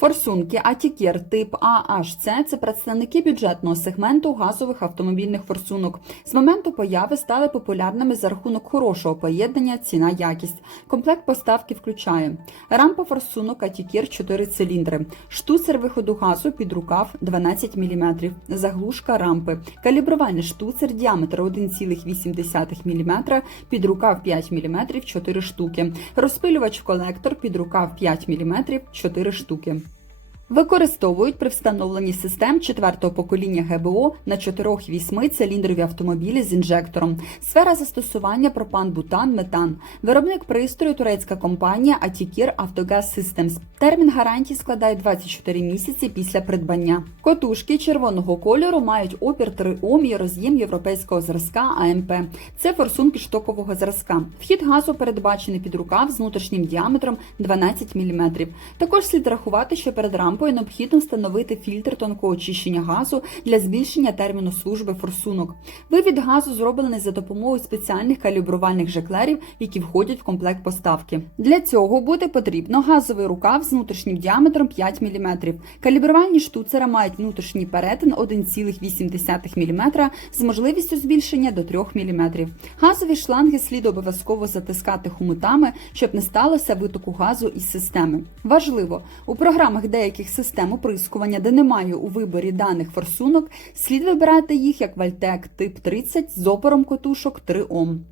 Форсунки Атікер тип AHC – це представники бюджетного сегменту газових автомобільних форсунок. З моменту появи стали популярними за рахунок хорошого поєднання ціна-якість. Комплект поставки включає рампа форсунок Атікер 4 циліндри, штуцер виходу газу під рукав 12 мм, заглушка рампи, калібрувальний штуцер діаметр 1,8 мм, під рукав 5 мм 4 штуки, розпилювач колектор під рукав 5 мм 4 штуки. Використовують при встановленні систем четвертого покоління ГБО на 4-8 циліндрові автомобілі з інжектором. Сфера застосування пропан-бутан, метан. Виробник пристрою турецька компанія Атікір Autogas Systems. Термін гарантії складає 24 місяці після придбання. Котушки червоного кольору мають опір 3 Ом і роз'єм європейського зразка АМП. Це форсунки штокового зразка. Вхід газу передбачений під рукав з внутрішнім діаметром 12 мм. Також слід рахувати, що перед рампою необхідно встановити фільтр тонкого очищення газу для збільшення терміну служби форсунок. Вивід газу зроблений за допомогою спеціальних калібрувальних жеклерів, які входять в комплект поставки. Для цього буде потрібно газовий рукав з внутрішнім діаметром 5 мм. Калібрувальні штуцера мають внутрішній перетин 1,8 мм з можливістю збільшення до 3 мм. Газові шланги слід обов'язково затискати хомутами, щоб не сталося витоку газу із системи. Важливо, у програмах деяких систем оприскування, де немає у виборі даних форсунок, слід вибирати їх як Вальтек тип 30 з опором котушок 3 Ом.